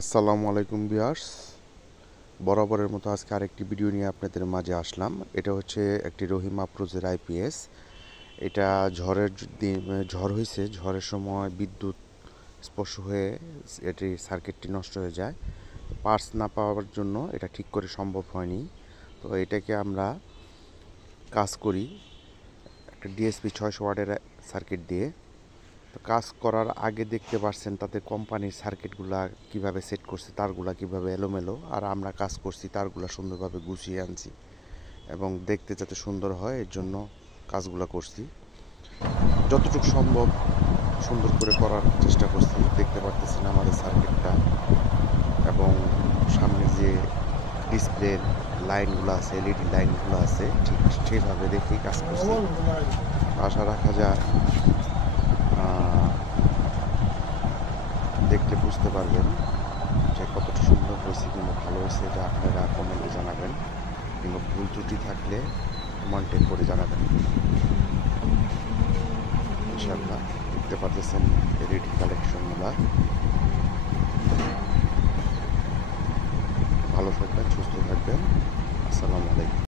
আসসালামু আলাইকুম ভিউয়ার্স, বরাবরের মতো আজকে আরেকটি ভিডিও নিয়ে আপনাদের মাঝে আসলাম। এটা হচ্ছে একটি রহিম আফরোজের আইপিএস। এটা ঝড় হয়েছে, ঝড়ের সময় বিদ্যুৎ স্পর্শ হয়ে এটির সার্কিটটি নষ্ট হয়ে যায়। পার্টস না পাওয়ার জন্য এটা ঠিক করে সম্ভব হয়নি। তো এটাকে আমরা কাজ করি একটা ডিএসপি 600 ওয়াটের সার্কিট দিয়ে। তো কাজ করার আগে দেখতে পাচ্ছেন তাদের কোম্পানির সার্কিটগুলা কিভাবে সেট করছে, তারগুলা কিভাবে এলোমেলো, আর আমরা কাজ করছি তারগুলা সুন্দরভাবে গুছিয়ে আনছি এবং দেখতে যাতে সুন্দর হয় এর জন্য কাজগুলা করছি। যতটুকু সম্ভব সুন্দর করে করার চেষ্টা করছি। দেখতে পারতেছেন আমাদের সার্কিটটা এবং সামনে যে ডিসপ্লে লাইনগুলো আছে, এলইডি লাইনগুলো আছে, ঠিক সেভাবে রেখেই কাজ করছি। আশা রাখা যায় দেখলে বুঝতে পারবেন যে কতটা সুন্দর হয়েছে কিংবা ভালো হয়েছে। এটা আপনারা কমেন্টে জানাবেন, কিংবা ভুল ত্রুটি থাকলে কমেন্টে করে জানাবেন। ইনশাআল্লাহ দেখতে পারতেছেন এলইডি কালেকশনগুলা। ভালো থাকবেন, সুস্থ থাকবেন। আসসালামু আলাইকুম।